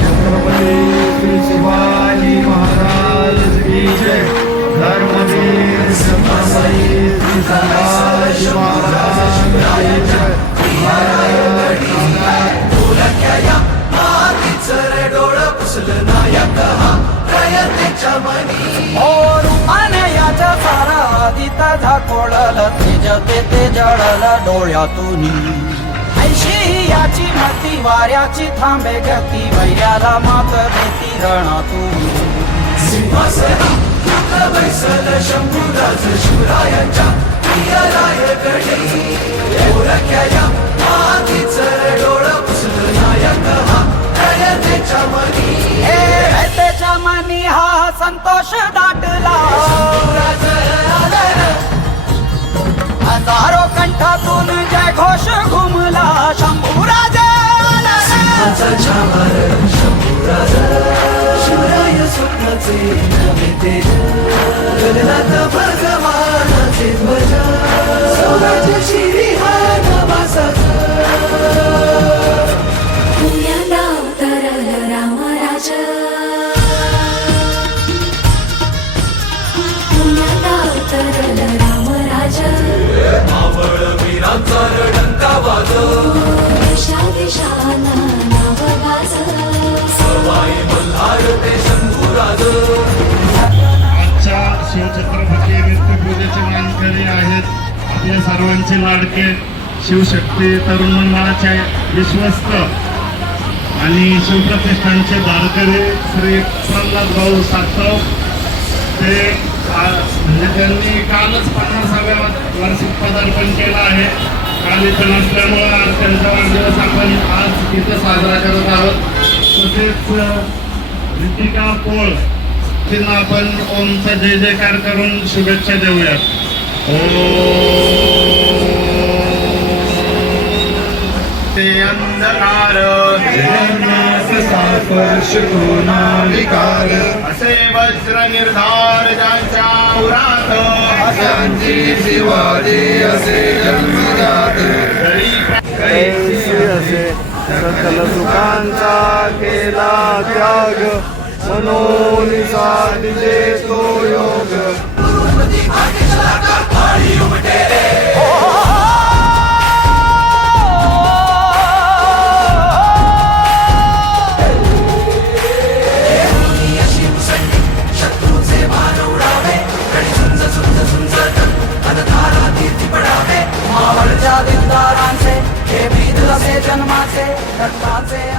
छत्रपती श्री शिवाजी महाराज की जय धर्मवीर छत्रपती श्री शिवाजी महाराज की जय ढोलक्या मातीचं सारा तेज ते ते डोळ्यातून. ऐशी याची मती वाऱ्याची थांबे गती वैर्याला मात देती रणातून. सिंहासना बैसल शंभूराज शिवरायांच्या प्रिय रायगडी ढोलक्या मातीचं डोळं पुसलं नायक हा रयतेच्या मनी हे मनी हा संतोष दाटला. सिंहाचा छावार शंभूराज शिवराय स्वप्नाचे नवे तेज आहेत आपल्या सर्वांचे लाडके शिवशक्ती तरुण मंडळाचे विश्वस्त आणि शिवप्रतिष्ठानचे धारकरी श्री प्रल्हाद भाऊ सातव. ते म्हणजे त्यांनी कालच पन्नासाव्या वार्षिक पदार्पण केलं आहे. काल इथं नसल्यामुळं आज त्यांचा वाढदिवस आपण आज इथं साजरा करत आहोत. तसेच अ, रितिका पोळ तिला आपण ओमचा जय जयकार करून शुभेच्छा देऊयात. ते अंधकार स्पर्श विकार असे वज्र निर्धार ज्यांच्या उरात शिवाजी असे जन्मजात असे सकल सुखांचा केला त्याग मनोनी That's